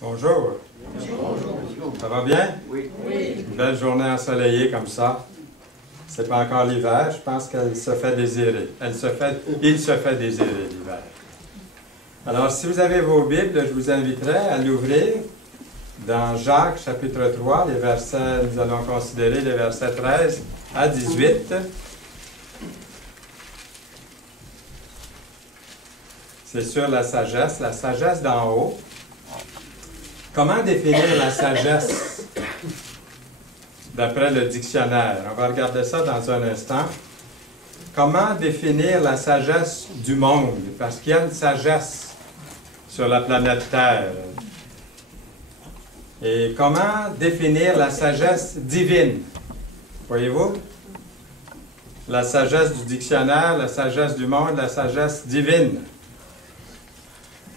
Bonjour. Bonjour. Ça va bien? Oui. Une belle journée ensoleillée comme ça. C'est pas encore l'hiver, je pense qu'elle se fait désirer. Il se fait désirer l'hiver. Alors, si vous avez vos Bibles, je vous inviterai à l'ouvrir dans Jacques, chapitre 3, les versets, nous allons considérer les versets 13 à 18. C'est sur la sagesse d'en haut. Comment définir la sagesse d'après le dictionnaire? On va regarder ça dans un instant. Comment définir la sagesse du monde? Parce qu'il y a une sagesse sur la planète Terre. Et comment définir la sagesse divine? Voyez-vous? La sagesse du dictionnaire, la sagesse du monde, la sagesse divine.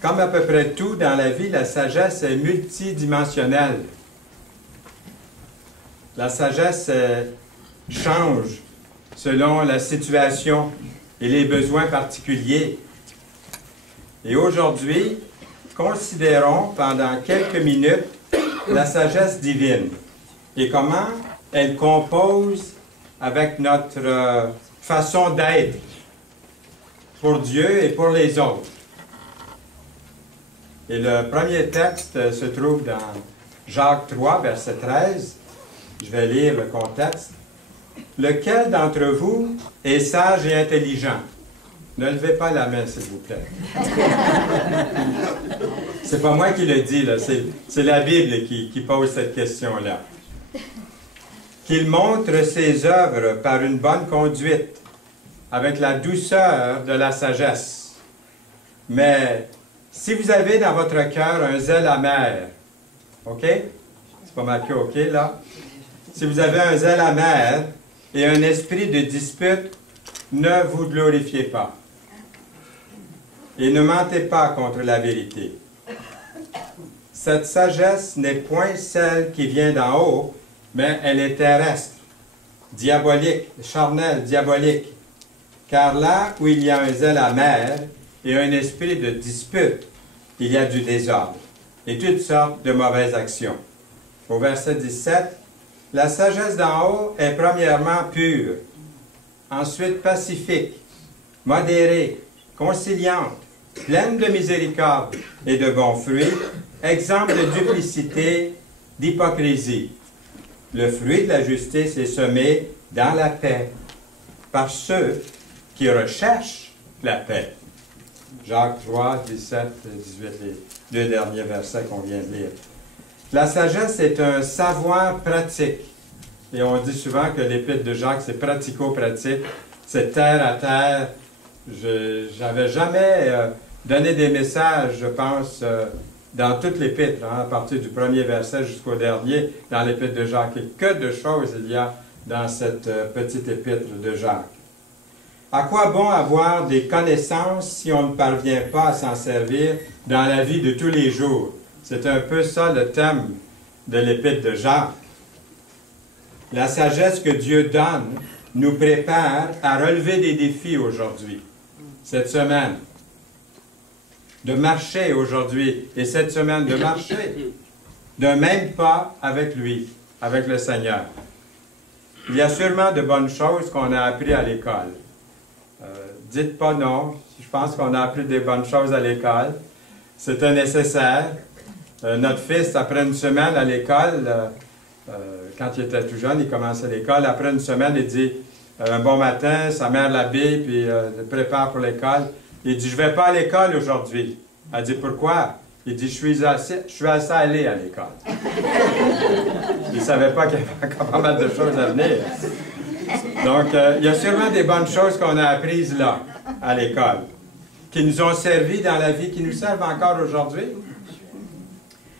Comme à peu près tout dans la vie, la sagesse est multidimensionnelle. La sagesse change selon la situation et les besoins particuliers. Et aujourd'hui, considérons pendant quelques minutes la sagesse divine et comment elle compose avec notre façon d'être pour Dieu et pour les autres. Et le premier texte se trouve dans Jacques 3, verset 13. Je vais lire le contexte. « Lequel d'entre vous est sage et intelligent? » Ne levez pas la main, s'il vous plaît. C'est pas moi qui le dis, là. C'est la Bible qui pose cette question-là. « Qu'il montre ses œuvres par une bonne conduite, avec la douceur de la sagesse. Mais si vous avez dans votre cœur un zèle amer, OK? C'est pas marqué OK, là. Si vous avez un zèle amer et un esprit de dispute, ne vous glorifiez pas. Et ne mentez pas contre la vérité. Cette sagesse n'est point celle qui vient d'en haut, mais elle est terrestre, diabolique, charnelle, diabolique. Car là où il y a un zèle amer et un esprit de dispute, il y a du désordre et toutes sortes de mauvaises actions. Au verset 17, la sagesse d'en haut est premièrement pure, ensuite pacifique, modérée, conciliante, pleine de miséricorde et de bons fruits, exempte de duplicité, d'hypocrisie. Le fruit de la justice est semé dans la paix par ceux qui recherchent la paix. Jacques 3, 17 et 18, les deux derniers versets qu'on vient de lire. La sagesse est un savoir pratique. Et on dit souvent que l'épître de Jacques, c'est pratico-pratique, c'est terre à terre. Je n'avais jamais donné des messages, je pense, dans toute l'épître, à partir du premier verset jusqu'au dernier, dans l'épître de Jacques. Et que de choses il y a dans cette petite épître de Jacques. À quoi bon avoir des connaissances si on ne parvient pas à s'en servir dans la vie de tous les jours? C'est un peu ça le thème de l'épître de Jacques. La sagesse que Dieu donne nous prépare à relever des défis aujourd'hui, cette semaine. De marcher aujourd'hui et cette semaine, de marcher d'un même pas avec lui, avec le Seigneur. Il y a sûrement de bonnes choses qu'on a apprises à l'école. Dites pas non, je pense qu'on a appris des bonnes choses à l'école. C'était nécessaire. Notre fils, après une semaine à l'école, quand il était tout jeune, il commençait l'école. Après une semaine, il dit, un bon matin, sa mère l'habille, puis le prépare pour l'école. Il dit, je ne vais pas à l'école aujourd'hui. Elle dit, pourquoi? Il dit, je suis assez allé à l'école. Il ne savait pas qu'il y avait encore pas mal de choses à venir. Donc, il y a sûrement des bonnes choses qu'on a apprises là, à l'école, qui nous ont servi dans la vie, qui nous servent encore aujourd'hui.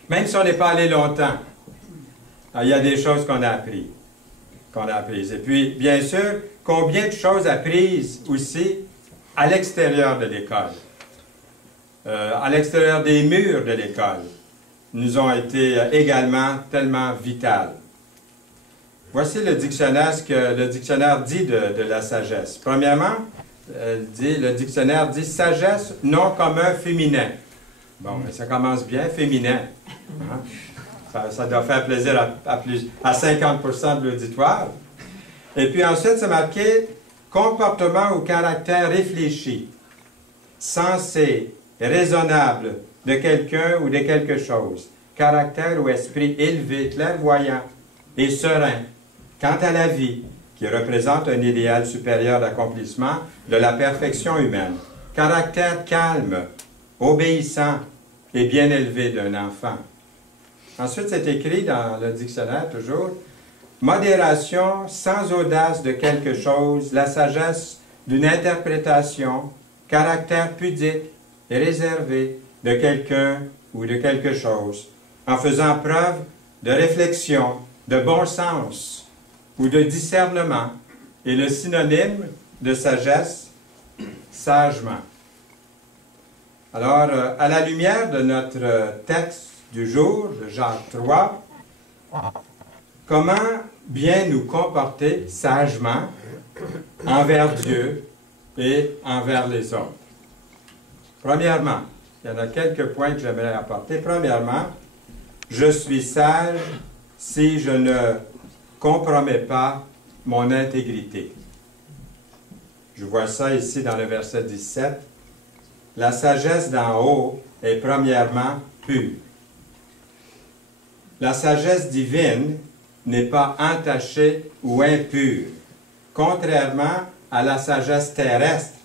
Même si on n'est pas allé longtemps, il y a des choses qu'on a apprises. Et puis, bien sûr, combien de choses apprises aussi à l'extérieur de l'école, à l'extérieur des murs de l'école, nous ont été également tellement vitales. Voici le dictionnaire, ce que le dictionnaire dit de la sagesse. Premièrement, le dictionnaire dit « sagesse, nom commun féminin ». Bon, mais ça commence bien, féminin. Hein? Ça doit faire plaisir à 50% de l'auditoire. Et puis ensuite, c'est marqué comportement ou caractère réfléchi, sensé, raisonnable de quelqu'un ou de quelque chose. Caractère ou esprit élevé, clairvoyant et serein quant à la vie, qui représente un idéal supérieur d'accomplissement de la perfection humaine. Caractère calme, obéissant et bien élevé d'un enfant. Ensuite, c'est écrit dans le dictionnaire toujours, modération sans audace de quelque chose, la sagesse d'une interprétation, caractère pudique et réservé de quelqu'un ou de quelque chose, en faisant preuve de réflexion, de bon sens ou de discernement, et le synonyme de sagesse, sagement. Alors, à la lumière de notre texte du jour, de Jacques 3, comment bien nous comporter sagement envers Dieu et envers les autres? Premièrement, il y en a quelques points que j'aimerais apporter. Premièrement, je suis sage si je ne compromets pas mon intégrité. Je vois ça ici dans le verset 17. La sagesse d'en haut est premièrement pure. La sagesse divine n'est pas entachée ou impure, contrairement à la sagesse terrestre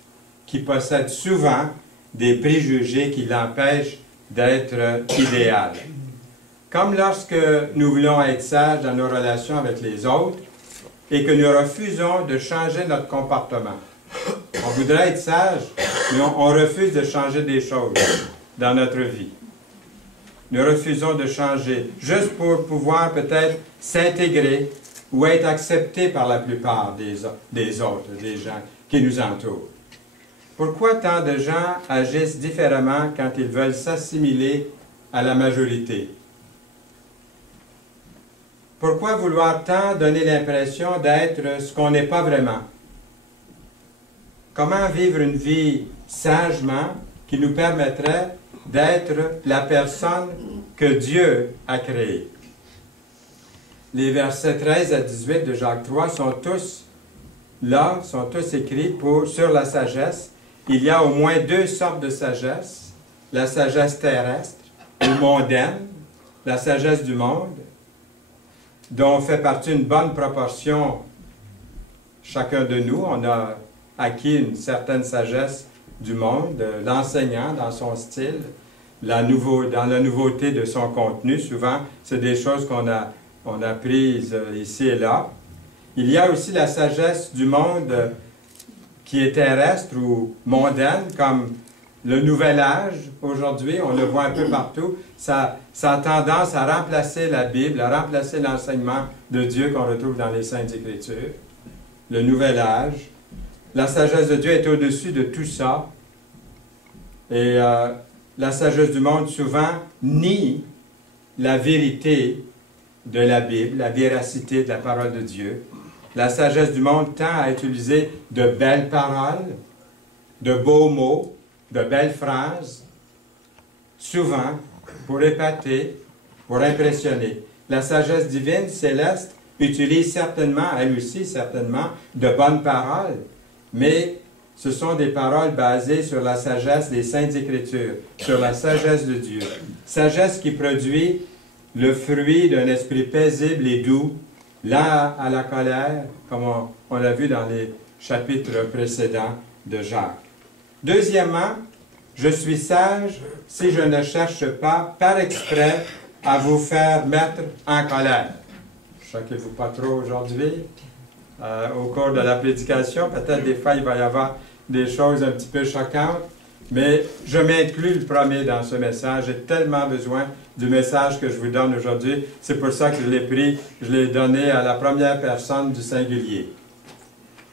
qui possède souvent des préjugés qui l'empêchent d'être idéale. Comme lorsque nous voulons être sages dans nos relations avec les autres et que nous refusons de changer notre comportement. On voudrait être sage, mais on refuse de changer des choses dans notre vie. Nous refusons de changer juste pour pouvoir peut-être s'intégrer ou être accepté par la plupart des autres, des gens qui nous entourent. Pourquoi tant de gens agissent différemment quand ils veulent s'assimiler à la majorité? Pourquoi vouloir tant donner l'impression d'être ce qu'on n'est pas vraiment? Comment vivre une vie sagement qui nous permettrait d'être la personne que Dieu a créée? Les versets 13 à 18 de Jacques 3 sont tous là, sont tous écrits sur la sagesse. Il y a au moins deux sortes de sagesse. La sagesse terrestre ou mondaine, la sagesse du monde, dont fait partie une bonne proportion chacun de nous. On a acquis une certaine sagesse du monde, l'enseignant dans son style, dans la nouveauté de son contenu. Souvent, c'est des choses qu'on a prises ici et là. Il y a aussi la sagesse du monde qui est terrestre ou mondaine, comme le nouvel âge aujourd'hui, on le voit un peu partout. Ça a tendance à remplacer la Bible, à remplacer l'enseignement de Dieu qu'on retrouve dans les Saintes Écritures. Le nouvel âge. La sagesse de Dieu est au-dessus de tout ça. Et la sagesse du monde, souvent, nie la vérité de la Bible, la véracité de la parole de Dieu. La sagesse du monde tend à utiliser de belles paroles, de beaux mots, de belles phrases, souvent pour épater, pour impressionner. La sagesse divine, céleste, utilise certainement, elle aussi certainement, de bonnes paroles, mais ce sont des paroles basées sur la sagesse des Saintes Écritures, sur la sagesse de Dieu. Sagesse qui produit le fruit d'un esprit paisible et doux, lent à la colère, comme on l'a vu dans les chapitres précédents de Jacques. Deuxièmement, je suis sage si je ne cherche pas, par exprès, à vous faire mettre en colère. Choquez-vous pas trop aujourd'hui. Au cours de la prédication, peut-être des fois il va y avoir des choses un petit peu choquantes, mais je m'inclus le premier dans ce message. J'ai tellement besoin du message que je vous donne aujourd'hui. C'est pour ça que je l'ai pris, je l'ai donné à la première personne du singulier.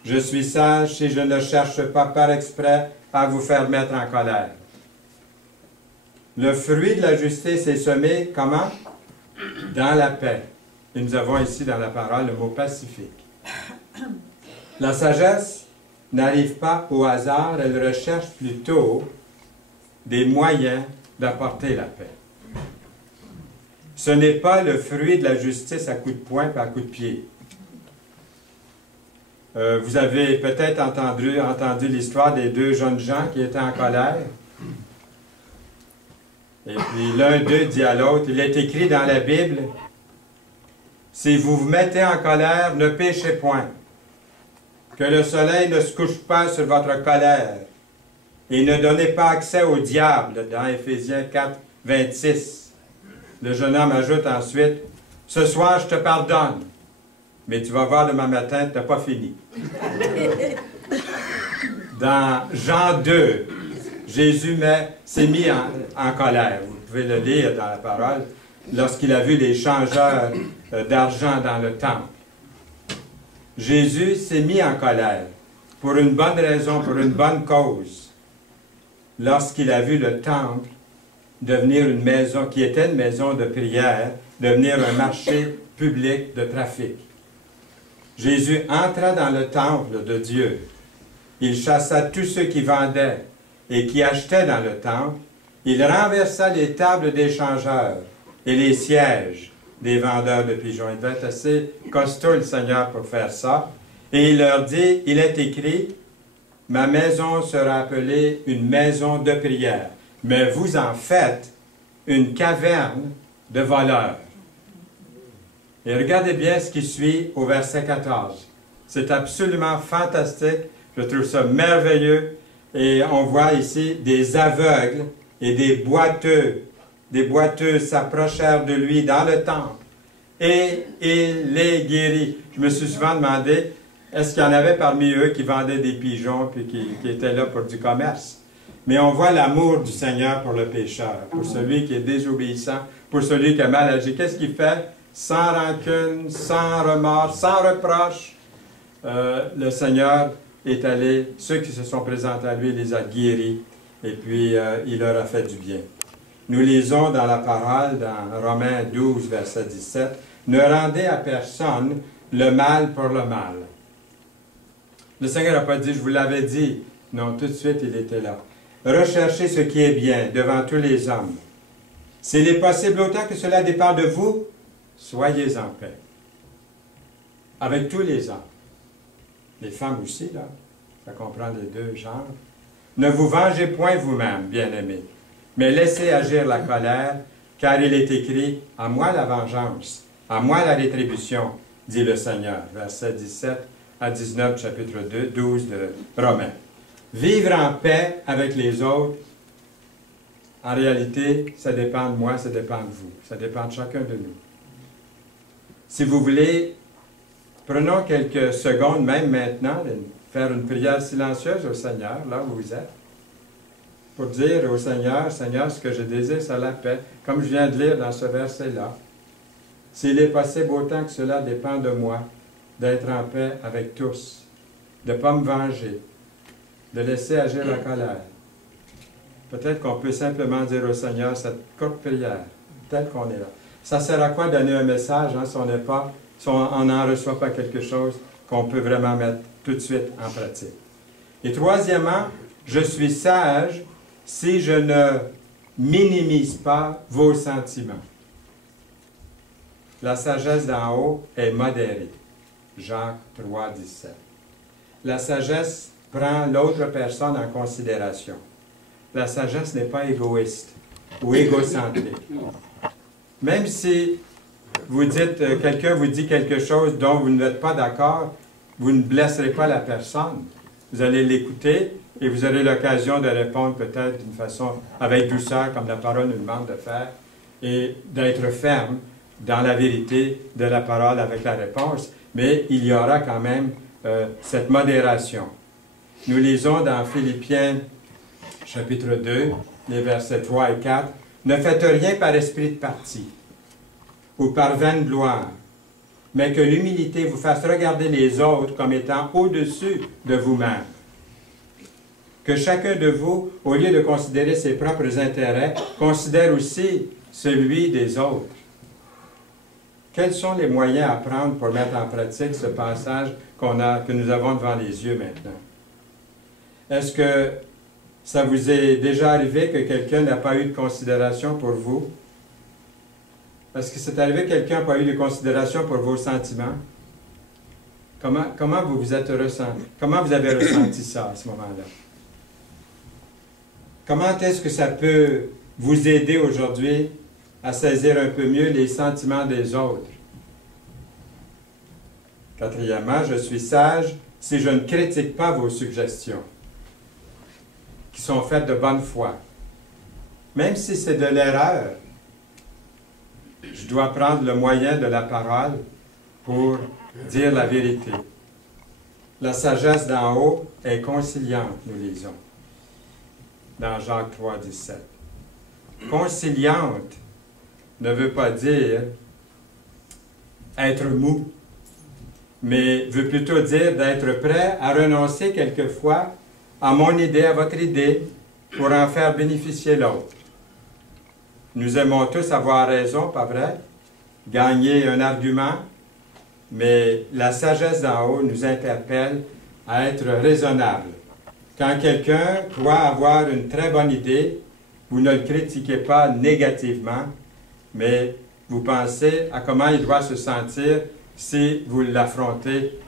Je suis sage si je ne cherche pas par exprès à vous faire mettre en colère. Le fruit de la justice est semé, comment? Dans la paix. Et nous avons ici dans la parole le mot pacifique. La sagesse n'arrive pas au hasard, elle recherche plutôt des moyens d'apporter la paix. Ce n'est pas le fruit de la justice à coups de poing et à coups de pied. Vous avez peut-être entendu l'histoire des deux jeunes gens qui étaient en colère. Et puis l'un d'eux dit à l'autre, il est écrit dans la Bible, « Si vous vous mettez en colère, ne péchez point. Que le soleil ne se couche pas sur votre colère. Et ne donnez pas accès au diable. » Dans Éphésiens 4, 26. Le jeune homme ajoute ensuite, « Ce soir, je te pardonne. Mais tu vas voir demain matin, tu n'as pas fini. » Dans Jean 2, Jésus s'est mis en colère. Vous pouvez le lire dans la parole, lorsqu'il a vu les changeurs d'argent dans le temple. Jésus s'est mis en colère pour une bonne raison, pour une bonne cause, lorsqu'il a vu le temple devenir une maison, qui était une maison de prière, devenir un marché public de trafic. Jésus entra dans le temple de Dieu. Il chassa tous ceux qui vendaient et qui achetaient dans le temple. Il renversa les tables des changeurs et les sièges des vendeurs de pigeons. Il devait être assez costaud, le Seigneur, pour faire ça. Et il leur dit, il est écrit, « Ma maison sera appelée une maison de prière, mais vous en faites une caverne de voleurs. » Et regardez bien ce qui suit au verset 14. C'est absolument fantastique. Je trouve ça merveilleux. Et on voit ici des aveugles et des boiteux. Des boiteux s'approchèrent de lui dans le temple. Et il les guérit. Je me suis souvent demandé, est-ce qu'il y en avait parmi eux qui vendaient des pigeons puis qui étaient là pour du commerce? Mais on voit l'amour du Seigneur pour le pécheur, pour celui qui est désobéissant, pour celui qui a mal agi. Qu'est-ce qu'il fait? Sans rancune, sans remords, sans reproche, le Seigneur est allé, ceux qui se sont présentés à lui, il les a guéris, et puis il leur a fait du bien. Nous lisons dans la parole, dans Romains 12, verset 17, « Ne rendez à personne le mal pour le mal. » Le Seigneur n'a pas dit « Je vous l'avais dit ». Non, tout de suite, il était là. « Recherchez ce qui est bien devant tous les hommes. S'il est possible, autant que cela dépend de vous, soyez en paix. » Avec tous les hommes. Les femmes aussi, là. Ça comprend les deux genres. « Ne vous vengez point vous-même, bien-aimés, mais laissez agir la colère, car il est écrit, « À moi la vengeance, à moi la rétribution, dit le Seigneur. » Versets 17 à 19, chapitre 12 de Romains. Vivre en paix avec les autres, en réalité, ça dépend de moi, ça dépend de vous. Ça dépend de chacun de nous. Si vous voulez, prenons quelques secondes, même maintenant, de faire une prière silencieuse au Seigneur, là où vous êtes, pour dire au Seigneur, « Seigneur, ce que je désire, c'est la paix. » Comme je viens de lire dans ce verset-là. S'il est possible, autant que cela dépend de moi, d'être en paix avec tous, de ne pas me venger, de laisser agir la colère. Peut-être qu'on peut simplement dire au Seigneur cette courte prière, peut-être qu'on est là. Ça sert à quoi donner un message hein, si on n'en reçoit pas quelque chose qu'on peut vraiment mettre tout de suite en pratique. Et troisièmement, je suis sage si je ne minimise pas vos sentiments. La sagesse d'en haut est modérée. Jacques 3, 17. La sagesse prend l'autre personne en considération. La sagesse n'est pas égoïste ou égocentrique. Même si vous dites, quelqu'un vous dit quelque chose dont vous n'êtes pas d'accord, vous ne blesserez pas la personne. Vous allez l'écouter et vous aurez l'occasion de répondre peut-être d'une façon avec douceur, comme la parole nous demande de faire, et d'être ferme dans la vérité de la parole avec la réponse. Mais il y aura quand même cette modération. Nous lisons dans Philippiens, chapitre 2, les versets 3 et 4, « Ne faites rien par esprit de parti ou par vaine gloire, mais que l'humilité vous fasse regarder les autres comme étant au-dessus de vous-même. Que chacun de vous, au lieu de considérer ses propres intérêts, considère aussi celui des autres. » Quels sont les moyens à prendre pour mettre en pratique ce passage que nous avons devant les yeux maintenant? Est-ce que Ça vous est déjà arrivé que quelqu'un n'a pas eu de considération pour vous? Est-ce que c'est arrivé que quelqu'un n'a pas eu de considération pour vos sentiments? Comment vous vous êtes ressenti? Comment vous avez ressenti ça à ce moment-là? Comment est-ce que ça peut vous aider aujourd'hui à saisir un peu mieux les sentiments des autres? Quatrièmement, je suis sage si je ne critique pas vos suggestions, qui sont faites de bonne foi. Même si c'est de l'erreur, je dois prendre le moyen de la parole pour dire la vérité. La sagesse d'en haut est conciliante, nous lisons, dans Jacques 3, 17. Conciliante ne veut pas dire être mou, mais veut plutôt dire d'être prêt à renoncer quelquefois à mon idée, à votre idée, pour en faire bénéficier l'autre. Nous aimons tous avoir raison, pas vrai? Gagner un argument, mais la sagesse d'en haut nous interpelle à être raisonnable. Quand quelqu'un croit avoir une très bonne idée, vous ne le critiquez pas négativement, mais vous pensez à comment il doit se sentir si vous l'affrontez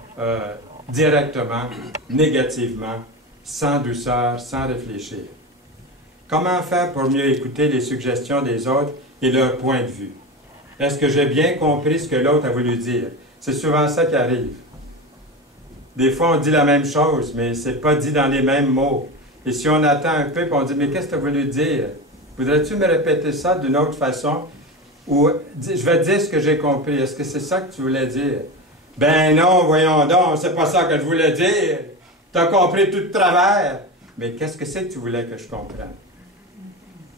directement, négativement, sans douceur, sans réfléchir. Comment faire pour mieux écouter les suggestions des autres et leur point de vue? Est-ce que j'ai bien compris ce que l'autre a voulu dire? C'est souvent ça qui arrive. Des fois, on dit la même chose, mais ce n'est pas dit dans les mêmes mots. Et si on attend un peu, puis on dit, mais qu'est-ce que tu as voulu dire? Voudrais-tu me répéter ça d'une autre façon? Ou, je vais te dire ce que j'ai compris. Est-ce que c'est ça que tu voulais dire? Ben non, voyons donc, c'est pas ça que je voulais dire. Tu as compris tout de travers. Mais qu'est-ce que c'est que tu voulais que je comprenne?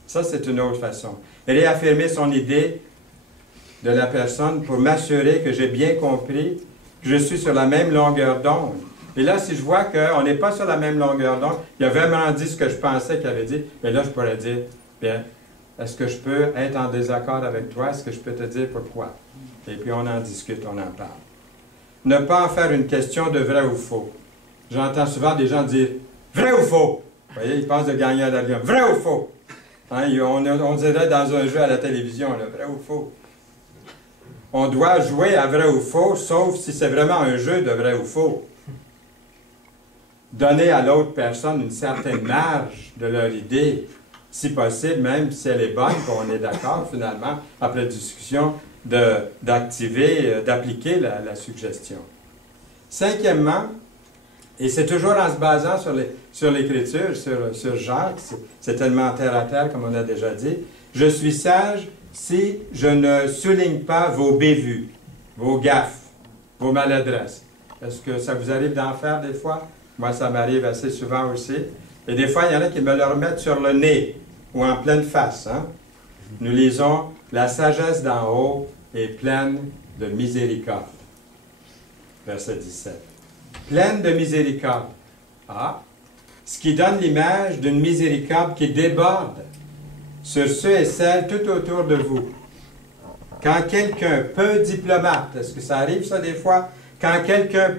Ça, c'est une autre façon. Réaffirmer son idée de la personne pour m'assurer que j'ai bien compris, que je suis sur la même longueur d'onde. Et là, si je vois qu'on n'est pas sur la même longueur d'onde, il a vraiment dit ce que je pensais qu'il avait dit, mais là, je pourrais dire, bien, est-ce que je peux être en désaccord avec toi? Est-ce que je peux te dire pourquoi? Et puis on en discute, on en parle. Ne pas en faire une question de vrai ou faux. J'entends souvent des gens dire « vrai ou faux ». Vous voyez, ils pensent de gagner un argument. « Vrai ou faux ». Hein, on dirait dans un jeu à la télévision, là, vrai ou faux. On doit jouer à vrai ou faux, sauf si c'est vraiment un jeu de vrai ou faux. Donner à l'autre personne une certaine marge de leur idée, si possible, même si elle est bonne, qu'on est d'accord finalement, après discussion, d'activer, d'appliquer la suggestion. Cinquièmement, et c'est toujours en se basant sur l'Écriture, sur Jacques, c'est tellement terre à terre, comme on a déjà dit, je suis sage si je ne souligne pas vos bévues, vos gaffes, vos maladresses. Est-ce que ça vous arrive d'en faire des fois? Moi, ça m'arrive assez souvent aussi. Et des fois, il y en a qui me le remettent sur le nez ou en pleine face. Hein? Nous lisons « La sagesse d'en haut est pleine de miséricorde ». Verset 17. Pleine de miséricorde. Ah! Ce qui donne l'image d'une miséricorde qui déborde sur ceux et celles tout autour de vous. Quand quelqu'un peu diplomate, est-ce que ça arrive ça des fois? Quand quelqu'un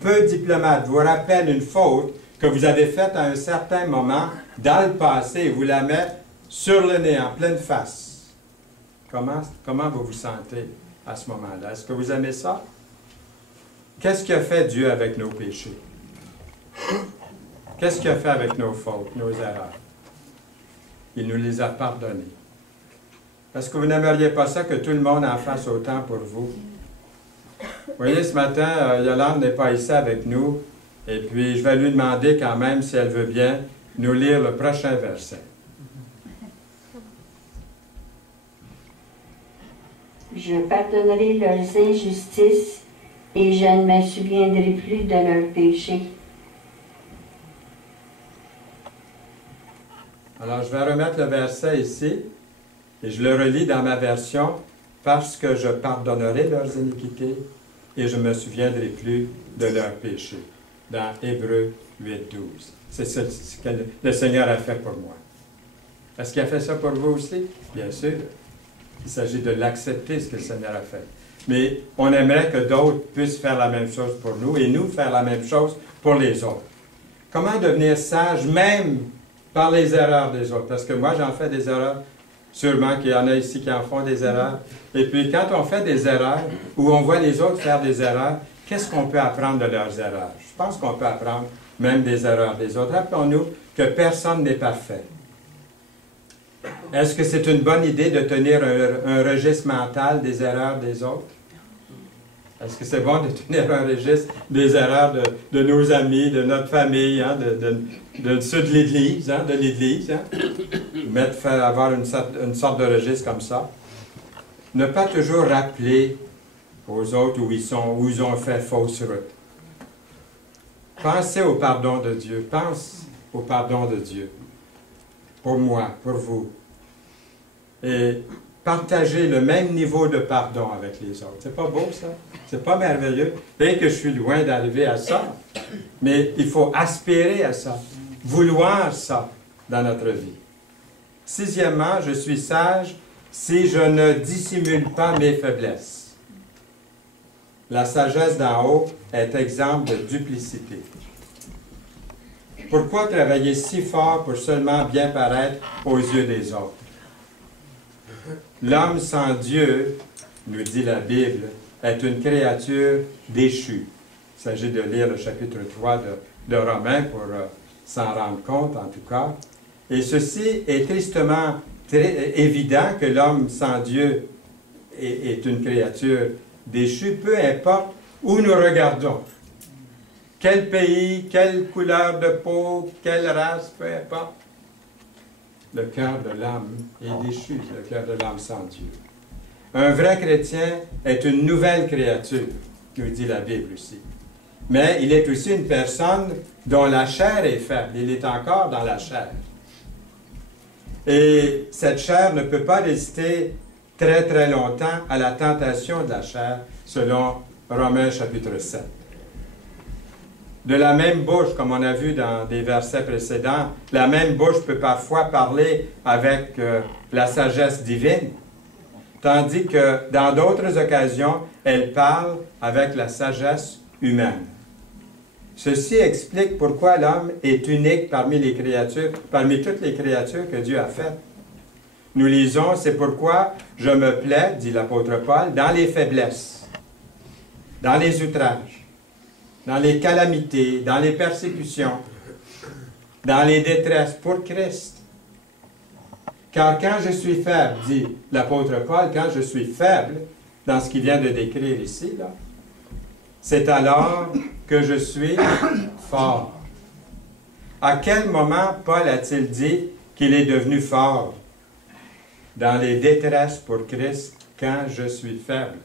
peu diplomate vous rappelle une faute que vous avez faite à un certain moment dans le passé et vous la met sur le nez, en pleine face. Comment vous vous sentez à ce moment-là? Est-ce que vous aimez ça? Qu'est-ce qu'a fait Dieu avec nos péchés? Qu'est-ce qu'il a fait avec nos fautes, nos erreurs? Il nous les a pardonnées. Est-ce que vous n'aimeriez pas ça que tout le monde en fasse autant pour vous? Vous voyez, ce matin, Yolande n'est pas ici avec nous, et puis je vais lui demander quand même, si elle veut bien, nous lire le prochain verset. Je pardonnerai leurs injustices et je ne me souviendrai plus de leurs péchés. Alors, je vais remettre le verset ici, et je le relis dans ma version, parce que je pardonnerai leurs iniquités et je ne me souviendrai plus de leurs péchés. Dans Hébreux 8, 12. C'est ce que le Seigneur a fait pour moi. Est-ce qu'il a fait ça pour vous aussi? Bien sûr. Il s'agit de l'accepter, ce que le Seigneur a fait. Mais on aimerait que d'autres puissent faire la même chose pour nous et nous faire la même chose pour les autres. Comment devenir sage même par les erreurs des autres. Parce que moi, j'en fais des erreurs. Sûrement qu'il y en a ici qui en font des erreurs. Et puis, quand on fait des erreurs, ou on voit les autres faire des erreurs, qu'est-ce qu'on peut apprendre de leurs erreurs? Je pense qu'on peut apprendre même des erreurs des autres. Rappelons-nous que personne n'est parfait. Est-ce que c'est une bonne idée de tenir un registre mental des erreurs des autres? Est-ce que c'est bon de tenir un registre des erreurs de nos amis, de notre famille, hein, de ceux de l'Église, hein, avoir une sorte de registre comme ça? Ne pas toujours rappeler aux autres où ils ont fait fausse route. Pensez au pardon de Dieu. Pense au pardon de Dieu. Pour moi, pour vous. Et partagez le même niveau de pardon avec les autres. C'est pas beau, ça? C'est pas merveilleux? Bien que je suis loin d'arriver à ça, mais il faut aspirer à ça, vouloir ça dans notre vie. Sixièmement, je suis sage si je ne dissimule pas mes faiblesses. La sagesse d'en haut est exemple de duplicité. Pourquoi travailler si fort pour seulement bien paraître aux yeux des autres? L'homme sans Dieu, nous dit la Bible, est une créature déchue. Il s'agit de lire le chapitre 3 de Romains pour s'en rendre compte, en tout cas. Et ceci est tristement évident que l'homme sans Dieu est une créature déchue, peu importe où nous regardons. Quel pays, quelle couleur de peau, quelle race, peu importe. Le cœur de l'homme est déchu, le cœur de l'homme sans Dieu. Un vrai chrétien est une nouvelle créature, nous dit la Bible aussi. Mais il est aussi une personne dont la chair est faible. Il est encore dans la chair. Et cette chair ne peut pas résister très très longtemps à la tentation de la chair, selon Romains chapitre 7. De la même bouche, comme on a vu dans des versets précédents, la même bouche peut parfois parler avec la sagesse divine, tandis que dans d'autres occasions, elle parle avec la sagesse humaine. Ceci explique pourquoi l'homme est unique parmi les créatures, parmi toutes les créatures que Dieu a faites. Nous lisons, c'est pourquoi je me plais, dit l'apôtre Paul, dans les faiblesses, dans les outrages, dans les calamités, dans les persécutions, dans les détresses pour Christ. Car quand je suis faible, dit l'apôtre Paul, quand je suis faible, dans ce qu'il vient de décrire ici, là, c'est alors que je suis fort. À quel moment Paul a-t-il dit qu'il est devenu fort? Dans les détresses pour Christ, quand je suis faible.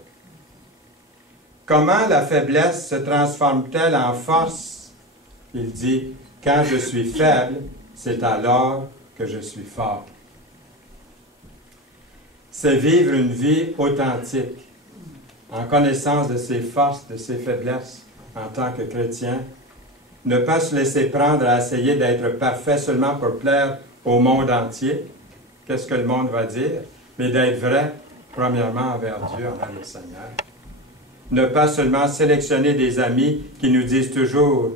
Comment la faiblesse se transforme-t-elle en force? Il dit, quand je suis faible, c'est alors que je suis fort. C'est vivre une vie authentique, en connaissance de ses forces, de ses faiblesses en tant que chrétien. Ne pas se laisser prendre à essayer d'être parfait seulement pour plaire au monde entier. Qu'est-ce que le monde va dire? Mais d'être vrai, premièrement, envers Dieu, envers le Seigneur. Ne pas seulement sélectionner des amis qui nous disent toujours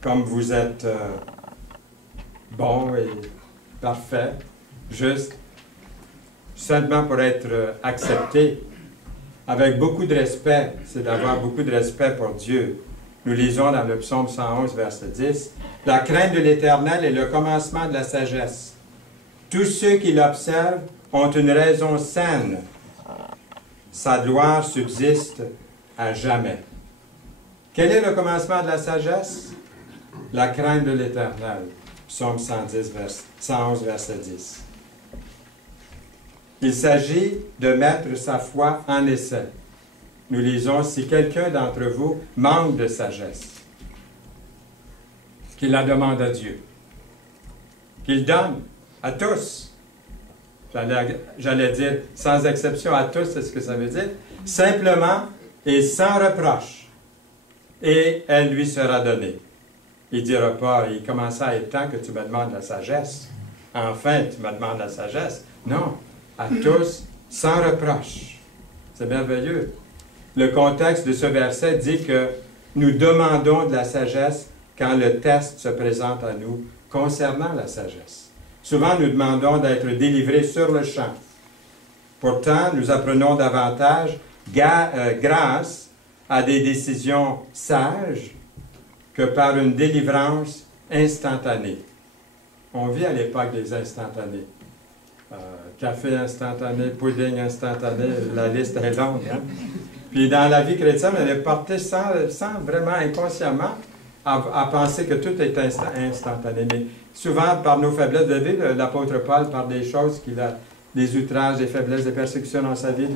comme vous êtes bon et parfait, juste seulement pour être accepté. Avec beaucoup de respect, c'est d'avoir beaucoup de respect pour Dieu. Nous lisons dans le psaume 111, verset 10, « La crainte de l'Éternel est le commencement de la sagesse. Tous ceux qui l'observent ont une raison saine. Sa gloire subsiste à jamais. » Quel est le commencement de la sagesse? La crainte de l'Éternel. Psaume 111, verset 10. Il s'agit de mettre sa foi en essai. Nous lisons, si quelqu'un d'entre vous manque de sagesse, qu'il la demande à Dieu, qu'il donne à tous. J'allais dire, sans exception à tous, c'est ce que ça veut dire, simplement et sans reproche, et elle lui sera donnée. Il ne dira pas, il commence à être temps que tu me demandes la sagesse. Enfin, tu me demandes la sagesse. Non, à tous, sans reproche. C'est merveilleux. Le contexte de ce verset dit que nous demandons de la sagesse quand le test se présente à nous concernant la sagesse. Souvent, nous demandons d'être délivrés sur le champ. Pourtant, nous apprenons davantage grâce à des décisions sages que par une délivrance instantanée. On vit à l'époque des instantanés. Café instantané, pudding instantané, la liste est longue. Hein? Puis dans la vie chrétienne, on est porté sans vraiment inconsciemment à penser que tout est instantané. Mais souvent, par nos faiblesses, vous avez vu, l'apôtre Paul par des choses qu'il a, des outrages, des faiblesses, des persécutions dans sa vie,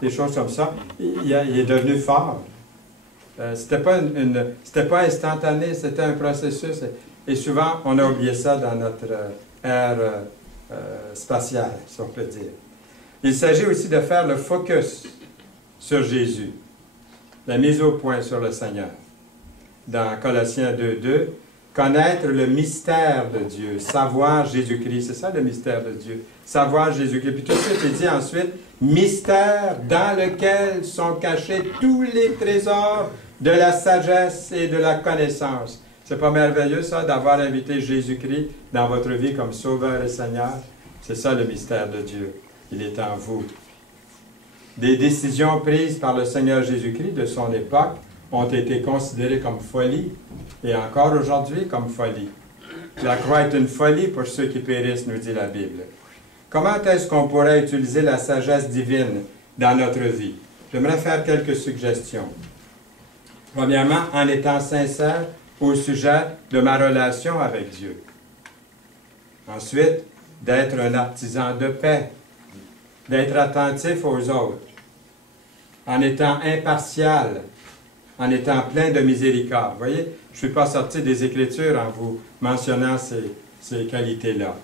des choses comme ça, il est devenu fort. C'était pas instantané, c'était un processus. Et souvent, on a oublié ça dans notre ère spatiale, si on peut dire. Il s'agit aussi de faire le focus sur Jésus, la mise au point sur le Seigneur. Dans Colossiens 2:2, connaître le mystère de Dieu, savoir Jésus-Christ, c'est ça le mystère de Dieu, savoir Jésus-Christ. Puis tout de suite, il dit ensuite, mystère dans lequel sont cachés tous les trésors de la sagesse et de la connaissance. C'est pas merveilleux, ça, d'avoir invité Jésus-Christ dans votre vie comme Sauveur et Seigneur? C'est ça le mystère de Dieu. Il est en vous. Des décisions prises par le Seigneur Jésus-Christ de son époque ont été considérées comme folie, et encore aujourd'hui comme folie. La croix est une folie pour ceux qui périssent, nous dit la Bible. Comment est-ce qu'on pourrait utiliser la sagesse divine dans notre vie? J'aimerais faire quelques suggestions. Premièrement, en étant sincère au sujet de ma relation avec Dieu. Ensuite, d'être un artisan de paix, d'être attentif aux autres, en étant impartial, en étant plein de miséricorde. Vous voyez, je ne suis pas sorti des Écritures en vous mentionnant ces qualités-là.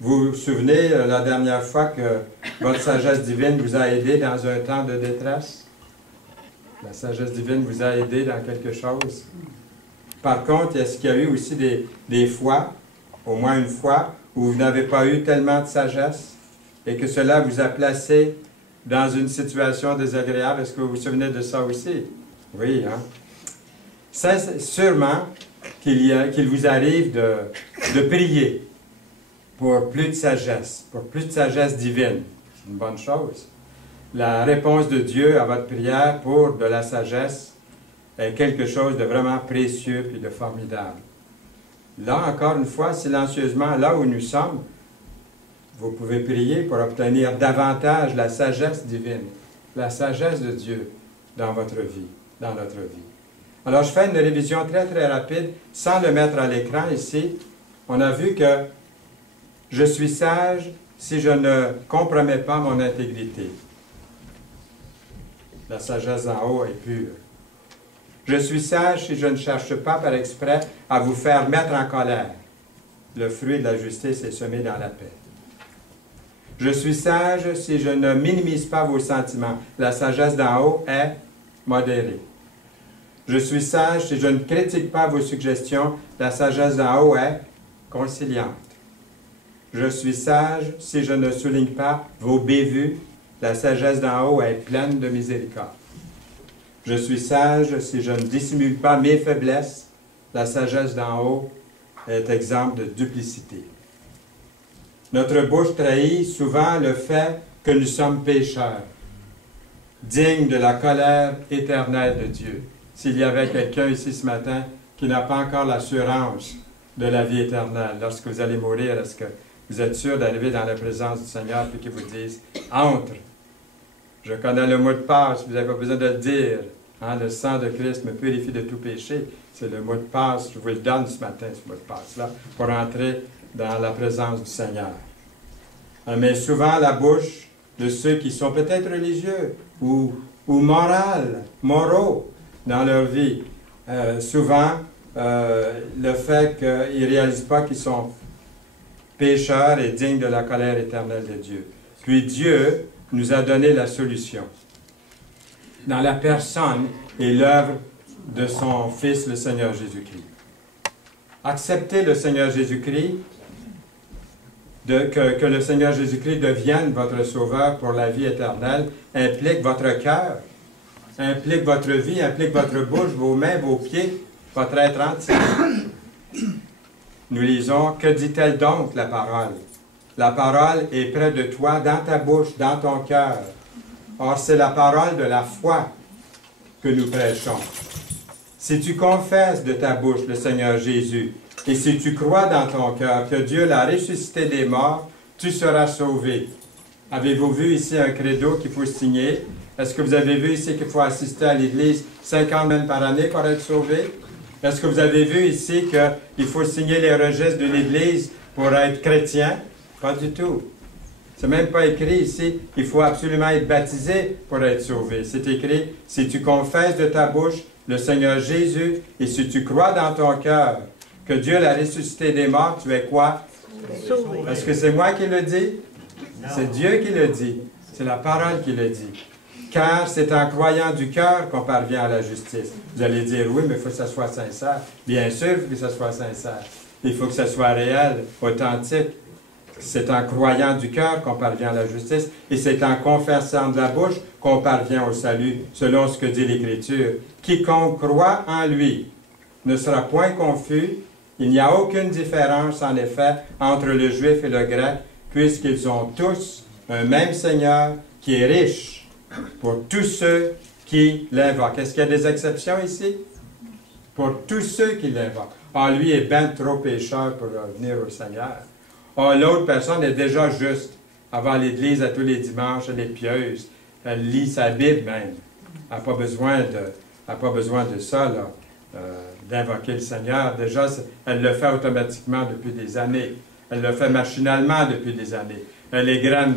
Vous vous souvenez la dernière fois que votre sagesse divine vous a aidé dans un temps de détresse? La sagesse divine vous a aidé dans quelque chose? Par contre, est-ce qu'il y a eu aussi des fois, au moins une fois, où vous n'avez pas eu tellement de sagesse et que cela vous a placé dans une situation désagréable? Est-ce que vous vous souvenez de ça aussi? Oui, hein? Ça, sûrement qu'il vous arrive de prier pour plus de sagesse divine. C'est une bonne chose. La réponse de Dieu à votre prière pour de la sagesse est quelque chose de vraiment précieux et de formidable. Là, encore une fois, silencieusement, là où nous sommes, vous pouvez prier pour obtenir davantage la sagesse divine, la sagesse de Dieu dans votre vie, dans notre vie. Alors, je fais une révision très, très rapide, sans le mettre à l'écran ici. On a vu que je suis sage si je ne compromets pas mon intégrité. La sagesse en haut est pure. Je suis sage si je ne cherche pas par exprès à vous faire mettre en colère. Le fruit de la justice est semé dans la paix. Je suis sage si je ne minimise pas vos sentiments. La sagesse d'en haut est modérée. Je suis sage si je ne critique pas vos suggestions. La sagesse d'en haut est conciliante. Je suis sage si je ne souligne pas vos bévues. La sagesse d'en haut est pleine de miséricorde. Je suis sage si je ne dissimule pas mes faiblesses. La sagesse d'en haut est exemple de duplicité. Notre bouche trahit souvent le fait que nous sommes pécheurs, dignes de la colère éternelle de Dieu. S'il y avait quelqu'un ici ce matin qui n'a pas encore l'assurance de la vie éternelle, lorsque vous allez mourir, est-ce que vous êtes sûr d'arriver dans la présence du Seigneur et qu'il vous dise « Entre ». Je connais le mot de passe, vous n'avez pas besoin de le dire. Hein, le sang de Christ me purifie de tout péché. C'est le mot de passe, je vous le donne ce matin, ce mot de passe-là, pour entrer dans la présence du Seigneur. Mais souvent, la bouche de ceux qui sont peut-être religieux ou moraux dans leur vie, souvent, le fait qu'ils ne réalisent pas qu'ils sont pécheurs et dignes de la colère éternelle de Dieu. Puis Dieu nous a donné la solution dans la personne et l'œuvre de son Fils, le Seigneur Jésus-Christ. Accepter le Seigneur Jésus-Christ, que le Seigneur Jésus-Christ devienne votre sauveur pour la vie éternelle, implique votre cœur, implique votre vie, implique votre bouche, vos mains, vos pieds, votre être entier. Nous lisons, que dit-elle donc, la parole? La parole est près de toi, dans ta bouche, dans ton cœur. Or, c'est la parole de la foi que nous prêchons. Si tu confesses de ta bouche le Seigneur Jésus, et si tu crois dans ton cœur que Dieu l'a ressuscité des morts, tu seras sauvé. Avez-vous vu ici un credo qu'il faut signer? Est-ce que vous avez vu ici qu'il faut assister à l'Église 50 semaines par année pour être sauvé? Est-ce que vous avez vu ici qu'il faut signer les registres de l'Église pour être chrétien? Pas du tout. C'est même pas écrit ici, il faut absolument être baptisé pour être sauvé. C'est écrit, si tu confesses de ta bouche le Seigneur Jésus, et si tu crois dans ton cœur que Dieu l'a ressuscité des morts, tu es quoi? Sauvé. Est-ce que c'est moi qui le dis? C'est Dieu qui le dit. C'est la parole qui le dit. Car c'est en croyant du cœur qu'on parvient à la justice. Vous allez dire, oui, mais il faut que ça soit sincère. Bien sûr, il faut que ça soit sincère. Il faut que ça soit réel, authentique. C'est en croyant du cœur qu'on parvient à la justice, et c'est en confessant de la bouche qu'on parvient au salut, selon ce que dit l'Écriture. Quiconque croit en lui ne sera point confus. Il n'y a aucune différence, en effet, entre le juif et le grec, puisqu'ils ont tous un même Seigneur qui est riche pour tous ceux qui l'invoquent. Est-ce qu'il y a des exceptions ici? Pour tous ceux qui l'invoquent. Ah, lui est ben trop pécheur pour venir au Seigneur. Ah, l'autre personne est déjà juste. Elle va à l'église à tous les dimanches, elle est pieuse. Elle lit sa Bible même. Elle n'a pas besoin de ça, là, d'invoquer le Seigneur. Déjà, elle le fait automatiquement depuis des années. Elle le fait machinalement depuis des années. Elle égrène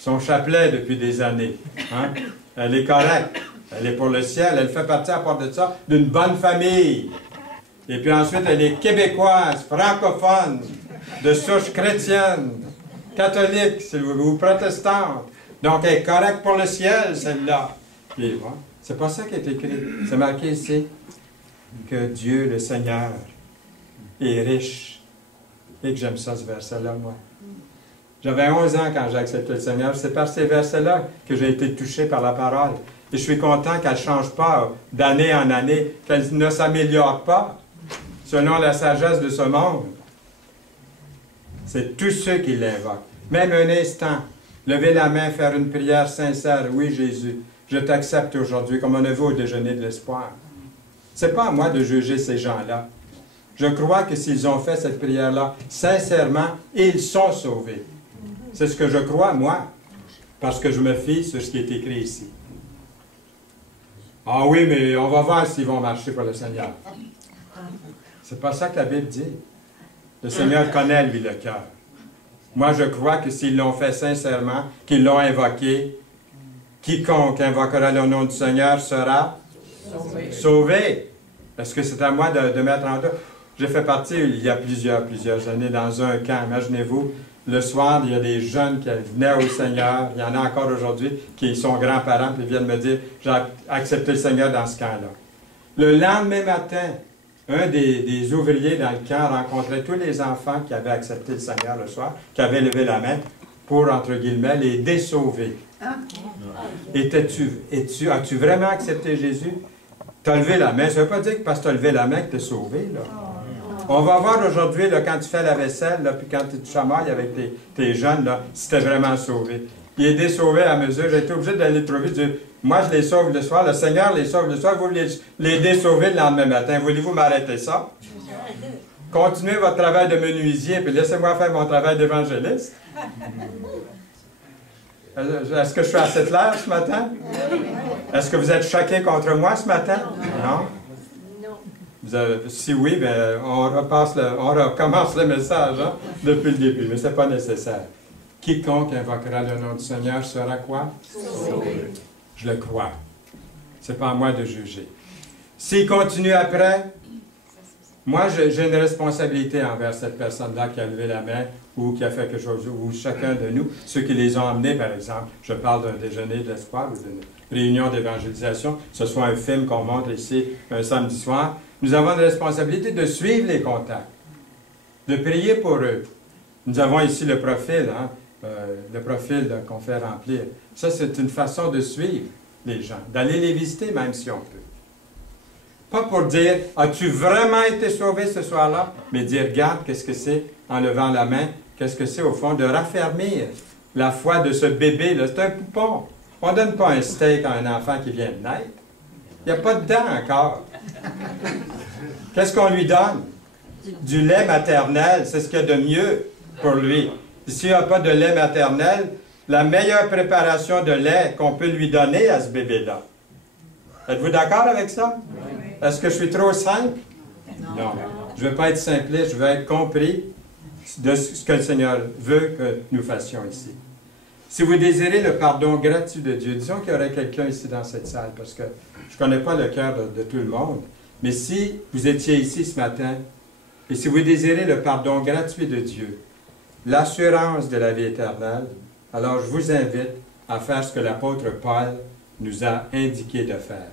son chapelet depuis des années. Hein? Elle est correcte. Elle est pour le ciel. Elle fait partie, à part de ça, d'une bonne famille. Et puis ensuite, elle est québécoise, francophone, de souche chrétienne, catholique, ou protestante. Donc, elle est correcte pour le ciel, celle-là. Puis, ouais, c'est pas ça qui est écrit. C'est marqué ici que Dieu, le Seigneur, est riche. Et que j'aime ça, ce verset-là, moi. J'avais 11 ans quand j'ai accepté le Seigneur. C'est par ces versets-là que j'ai été touché par la parole. Et je suis content qu'elle ne change pas d'année en année, qu'elle ne s'améliore pas selon la sagesse de ce monde. C'est tous ceux qui l'invoquent. Même un instant, lever la main, faire une prière sincère. Oui, Jésus, je t'accepte aujourd'hui, comme on a vu au déjeuner de l'espoir. Ce n'est pas à moi de juger ces gens-là. Je crois que s'ils ont fait cette prière-là, sincèrement, ils sont sauvés. C'est ce que je crois, moi, parce que je me fie sur ce qui est écrit ici. Ah oui, mais on va voir s'ils vont marcher pour le Seigneur. C'est pas ça que la Bible dit. Le Seigneur connaît, lui, le cœur. Moi, je crois que s'ils l'ont fait sincèrement, qu'ils l'ont invoqué, quiconque invoquera le nom du Seigneur sera sauvé. Est-ce que c'est à moi de mettre en doute? J'ai fait partie, il y a plusieurs années, dans un camp. Imaginez-vous, le soir, il y a des jeunes qui venaient au Seigneur. Il y en a encore aujourd'hui qui sont grands-parents et viennent me dire, j'ai accepté le Seigneur dans ce camp-là. Le lendemain matin, un des ouvriers dans le camp rencontrait tous les enfants qui avaient accepté le Seigneur le soir, qui avaient levé la main pour, entre guillemets, les désauver. As-tu vraiment accepté Jésus? Tu as levé la main. Ça ne veut pas dire que parce que tu as levé la main que tu es sauvé, là. On va voir aujourd'hui, quand tu fais la vaisselle, là, puis quand tu chamailles avec tes jeunes, là, si tu es vraiment sauvé. Il est désauvé à mesure. J'ai été obligé d'aller trouver. Dire, moi, je les sauve le soir. Le Seigneur les sauve le soir. Vous les désauver le lendemain matin. Voulez-vous m'arrêter ça? Continuez votre travail de menuisier, puis laissez-moi faire mon travail d'évangéliste. Est-ce que je suis assez clair ce matin? Est-ce que vous êtes choqués contre moi ce matin? Non? Si oui, bien, on recommence le message depuis le début, mais ce n'est pas nécessaire. Quiconque invoquera le nom du Seigneur sera quoi? Sauvé. Je le crois. Ce n'est pas à moi de juger. S'il continue après, moi, j'ai une responsabilité envers cette personne-là qui a levé la main ou qui a fait quelque chose, ou chacun de nous, ceux qui les ont emmenés, par exemple. Je parle d'un déjeuner d'espoir ou d'une réunion d'évangélisation, que ce soit un film qu'on montre ici un samedi soir. Nous avons une responsabilité de suivre les contacts, de prier pour eux. Nous avons ici le profil qu'on fait remplir. Ça, c'est une façon de suivre les gens, d'aller les visiter même si on peut. Pas pour dire, as-tu vraiment été sauvé ce soir-là? Mais dire, regarde, qu'est-ce que c'est en levant la main? Qu'est-ce que c'est au fond de raffermir la foi de ce bébé? C'est un poupon. On ne donne pas un steak à un enfant qui vient de naître. Il n'y a pas de dents encore. Qu'est-ce qu'on lui donne? Du lait maternel, c'est ce qu'il y a de mieux pour lui. S'il n'y a pas de lait maternel, la meilleure préparation de lait qu'on peut lui donner à ce bébé-là. Êtes-vous d'accord avec ça? Est-ce que je suis trop simple? Non. Je ne veux pas être simpliste, je veux être compris de ce que le Seigneur veut que nous fassions ici. Si vous désirez le pardon gratuit de Dieu, disons qu'il y aurait quelqu'un ici dans cette salle, parce que je ne connais pas le cœur de tout le monde, mais si vous étiez ici ce matin, et si vous désirez le pardon gratuit de Dieu, l'assurance de la vie éternelle, alors je vous invite à faire ce que l'apôtre Paul nous a indiqué de faire.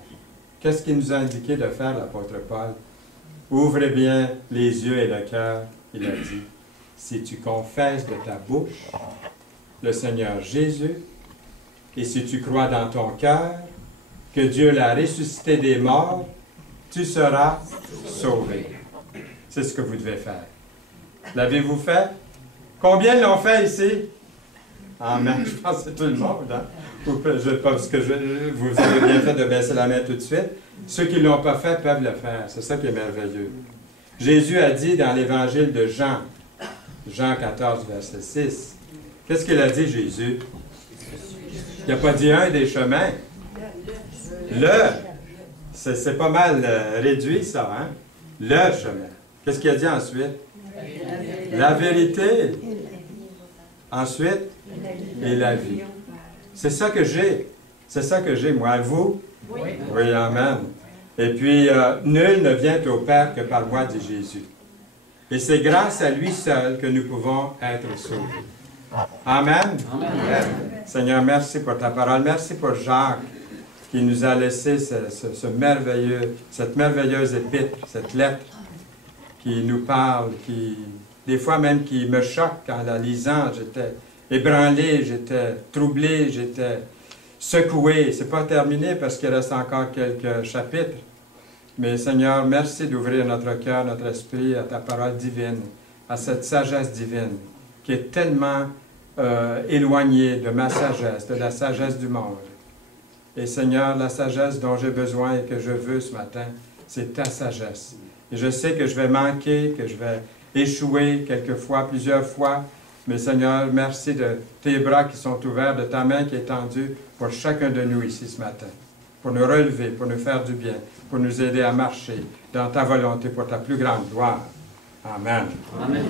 Qu'est-ce qu'il nous a indiqué de faire, l'apôtre Paul? Ouvrez bien les yeux et le cœur, il a dit. Si tu confesses de ta bouche le Seigneur Jésus, et si tu crois dans ton cœur que Dieu l'a ressuscité des morts, tu seras sauvé. C'est ce que vous devez faire. L'avez-vous fait? Combien l'ont fait ici? Amen. Je pense que c'est tout le monde. Hein? Parce que vous avez bien fait de baisser la main tout de suite. Ceux qui ne l'ont pas fait peuvent le faire. C'est ça qui est merveilleux. Jésus a dit dans l'évangile de Jean, Jean 14, verset 6, qu'est-ce qu'il a dit, Jésus? Il n'a pas dit un des chemins. C'est pas mal réduit, ça, hein? Le chemin. Qu'est-ce qu'il a dit ensuite? La vérité. Ensuite, et la vie. C'est ça que j'ai. C'est ça que j'ai, moi. Vous? Oui. Oui, amen. Et puis, nul ne vient au Père que par moi, dit Jésus. Et c'est grâce à lui seul que nous pouvons être sauvés. Amen. Amen. Seigneur, merci pour ta parole. Merci pour Jacques qui nous a laissé cette merveilleuse épître, cette lettre qui nous parle, des fois même qui me choque en la lisant. J'étais ébranlé, j'étais troublé, j'étais secoué. C'est pas terminé parce qu'il reste encore quelques chapitres. Mais Seigneur, merci d'ouvrir notre cœur, notre esprit à ta parole divine, à cette sagesse divine qui est tellement éloignée de ma sagesse, de la sagesse du monde. Et Seigneur, la sagesse dont j'ai besoin et que je veux ce matin, c'est ta sagesse. Et je sais que je vais manquer, que je vais échouer quelquefois, plusieurs fois. Mais Seigneur, merci de tes bras qui sont ouverts, de ta main qui est tendue pour chacun de nous ici ce matin. Pour nous relever, pour nous faire du bien, pour nous aider à marcher dans ta volonté pour ta plus grande gloire. Amen. Amen.